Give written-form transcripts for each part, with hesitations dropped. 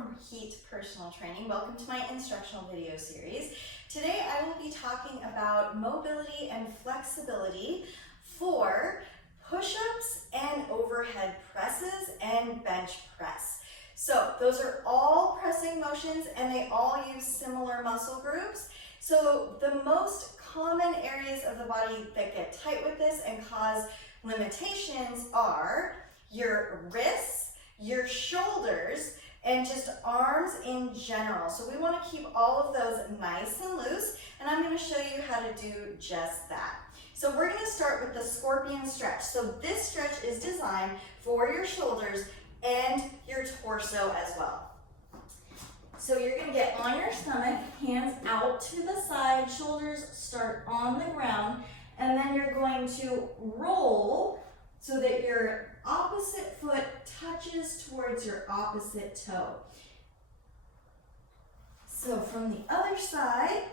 from Heat Personal Training. Welcome to my instructional video series. Today I will be talking about mobility and flexibility for push-ups and overhead presses and bench press. So those are all pressing motions and they all use similar muscle groups. So the most common areas of the body that get tight with this and cause limitations are your wrists, your shoulders, and just arms in general. So we want to keep all of those nice and loose, and I'm going to show you how to do just that. So we're going to start with the scorpion stretch. So this stretch is designed for your shoulders and your torso as well. So you're going to get on your stomach, hands out to the side, shoulders start on the ground, and then you're going to roll so that your opposite foot touches towards your opposite toe. So from the other side,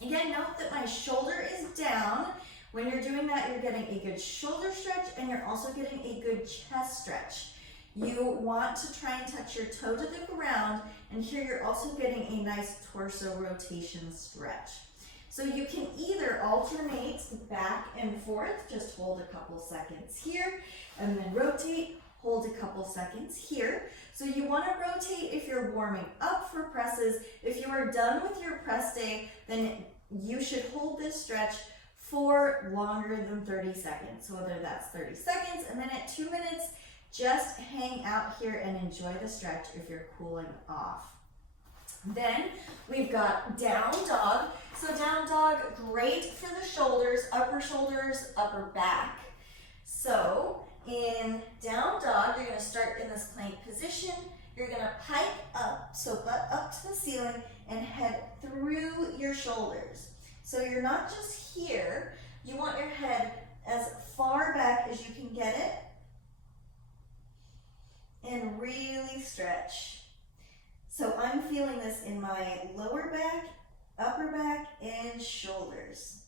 again, note that my shoulder is down. When you're doing that, you're getting a good shoulder stretch and you're also getting a good chest stretch. You want to try and touch your toe to the ground, and here you're also getting a nice torso rotation stretch. So you can either alternate back and forth, just hold a couple seconds here, and then rotate, hold a couple seconds here. So you want to rotate if you're warming up for presses. If you are done with your press day, then you should hold this stretch for longer than 30 seconds. So whether that's 30 seconds, and then at 2 minutes, just hang out here and enjoy the stretch if you're cooling off. Then we've got down dog. So down dog, great for the shoulders, upper back. So in down dog, you're going to start in this plank position. You're going to pike up, so butt up to the ceiling and head through your shoulders. So you're not just here, you want your head as far back as you can get it and really stretch. So I'm feeling this in my lower back, upper back, and shoulders.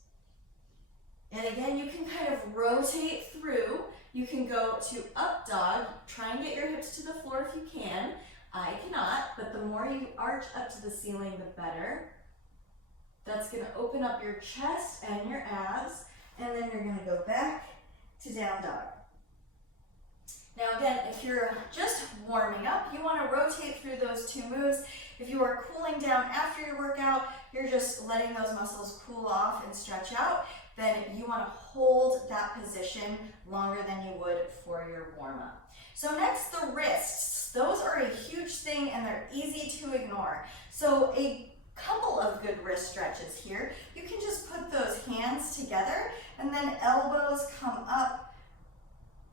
And again, you can kind of rotate through. You can go to up dog, try and get your hips to the floor if you can. I cannot, but the more you arch up to the ceiling, the better. That's gonna open up your chest and your abs, and then you're gonna go back to down dog. Now again, if you're just warming up, you want to rotate through those two moves. If you are cooling down after your workout, you're just letting those muscles cool off and stretch out, then you want to hold that position longer than you would for your warm-up. So next, the wrists. Those are a huge thing and they're easy to ignore. So a couple of good wrist stretches here. You can just put those hands together and then elbows come up.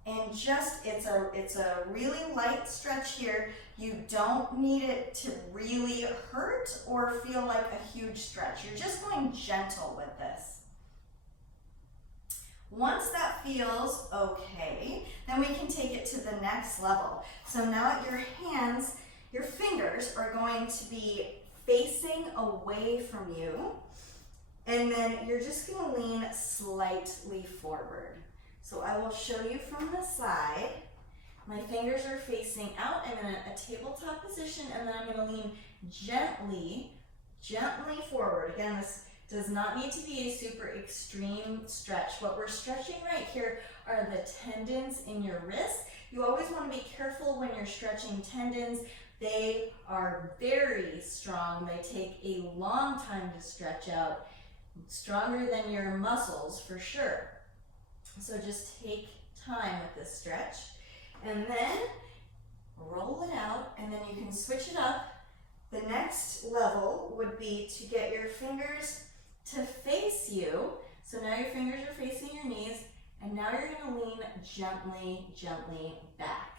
And just, it's a really light stretch here. You don't need it to really hurt or feel like a huge stretch. You're just going gentle with this. Once that feels okay, then we can take it to the next level. So now your hands, your fingers are going to be facing away from you. And then you're just gonna lean slightly forward. So I will show you from the side. My fingers are facing out. I'm in a tabletop position, and then I'm going to lean gently forward. Again, this does not need to be a super extreme stretch. What we're stretching right here are the tendons in your wrist. You always want to be careful when you're stretching tendons. They are very strong. They take a long time to stretch out, stronger than your muscles for sure. So just take time with this stretch and then roll it out, and then you can switch it up. The next level would be to get your fingers to face you. So now your fingers are facing your knees, and now you're going to lean gently back.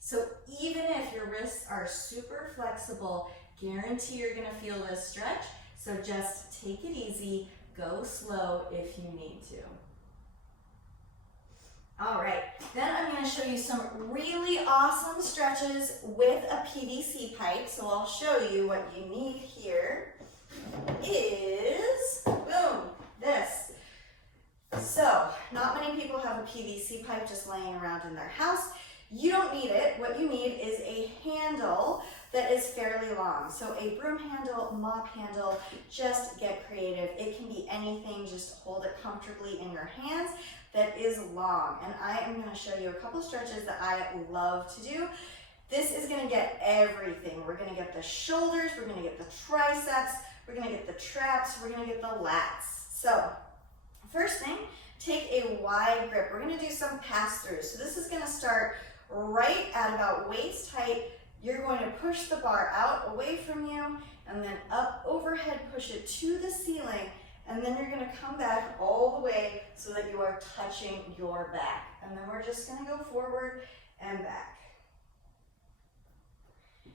So even if your wrists are super flexible, guarantee you're going to feel this stretch. So just take it easy, go slow if you need to. All right, then I'm going to show you some really awesome stretches with a PVC pipe. So I'll show you what you need here is, boom, this. So not many people have a PVC pipe just laying around in their house. You don't need it. What you need is a handle that is fairly long. So a broom handle, mop handle, just get creative. It can be anything, just hold it comfortably in your hands that is long. And I am gonna show you a couple stretches that I love to do. This is gonna get everything. We're gonna get the shoulders, we're gonna get the triceps, we're gonna get the traps, we're gonna get the lats. So, first thing, take a wide grip. We're gonna do some pass-throughs. So this is gonna start right at about waist height. You're going to push the bar out away from you and then up overhead, push it to the ceiling, and then you're gonna come back all the way so that you are touching your back. And then we're just gonna go forward and back.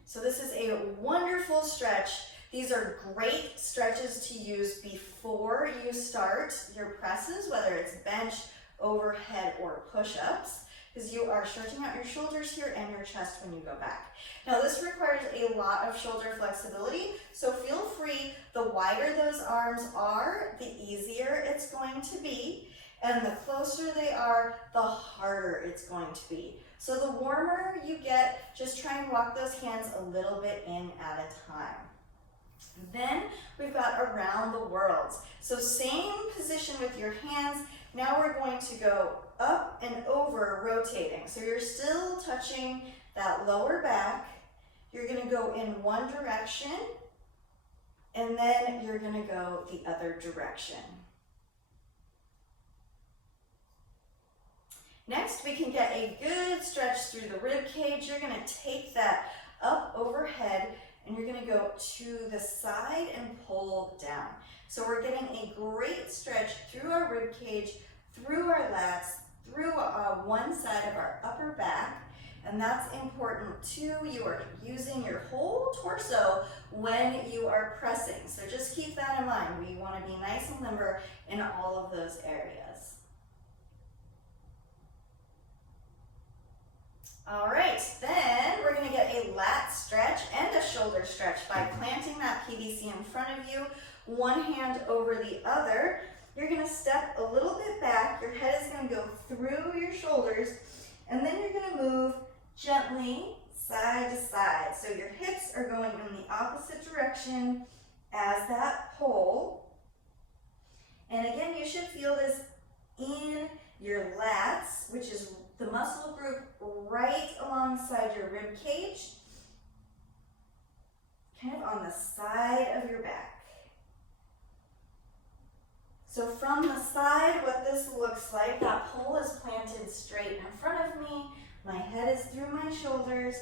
So this is a wonderful stretch. These are great stretches to use before you start your presses, whether it's bench, overhead, or push-ups, because you are stretching out your shoulders here and your chest when you go back. Now this requires a lot of shoulder flexibility, so feel free, the wider those arms are, the easier it's going to be, and the closer they are, the harder it's going to be. So the warmer you get, just try and walk those hands a little bit in at a time. Then we've got around the worlds. So same position with your hands. Now we're going to go up and over, rotating. So you're still touching that lower back. You're gonna go in one direction, and then you're gonna go the other direction. Next, we can get a good stretch through the rib cage. You're gonna take that up overhead, and you're gonna go to the side and pull down. So we're getting a great stretch through our rib cage, through our lats, through one side of our upper back, and that's important too. You are using your whole torso when you are pressing. So just keep that in mind. We wanna be nice and limber in all of those areas. All right, then we're gonna get a lat stretch and a shoulder stretch by planting that PVC in front of you, one hand over the other. You're gonna step a little bit back, your head is gonna go through your shoulders, and then you're gonna move gently side to side. So your hips are going in the opposite direction as that pull. And again, you should feel this in your lats, which is the muscle group right alongside your rib cage, kind of on the side of your back. So from the side, what this looks like, that pole is planted straight in front of me, my head is through my shoulders,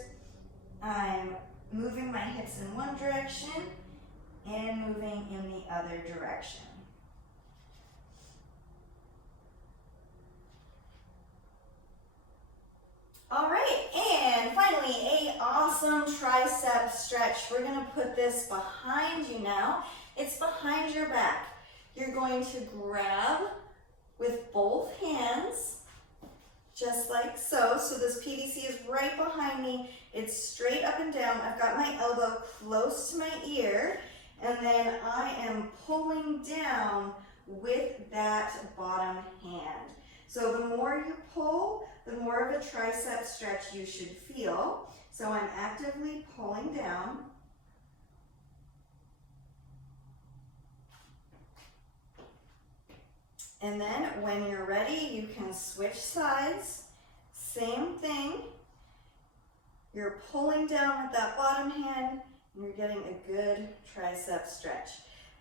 I'm moving my hips in one direction and moving in the other direction. All right, and finally, a awesome tricep stretch. We're gonna put this behind you now. It's behind your back. You're going to grab with both hands, just like so. So this PVC is right behind me. It's straight up and down. I've got my elbow close to my ear, and then I am pulling down with that bottom hand. So the more you pull, the more of a tricep stretch you should feel. So I'm actively pulling down. And then when you're ready, you can switch sides. Same thing. You're pulling down with that bottom hand, and you're getting a good tricep stretch.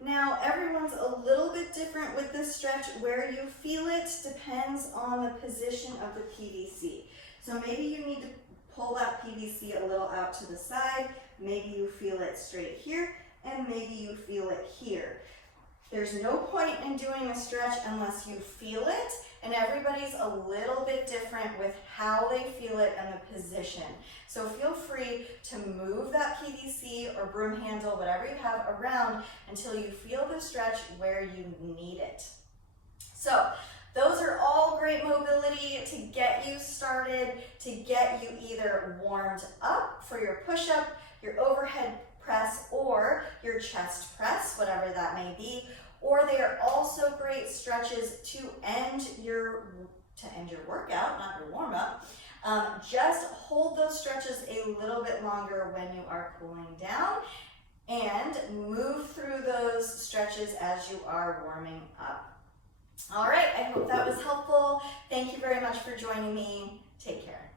Now, everyone's a little bit different with this stretch. Where you feel it depends on the position of the PVC. So maybe you need to pull that PVC a little out to the side. Maybe you feel it straight here, and maybe you feel it here. There's no point in doing a stretch unless you feel it, and everybody's a little bit different with how they feel it and the position. So feel free to move that PVC or broom handle, whatever you have around, until you feel the stretch where you need it. So those are all great mobility to get you started, to get you either warmed up for your push-up, your overhead press, or your chest press, whatever that may be. Or they are also great stretches to end your workout, not your warm-up, Just hold those stretches a little bit longer when you are cooling down, and move through those stretches as you are warming up. All right, I hope that was helpful. Thank you very much for joining me. Take care.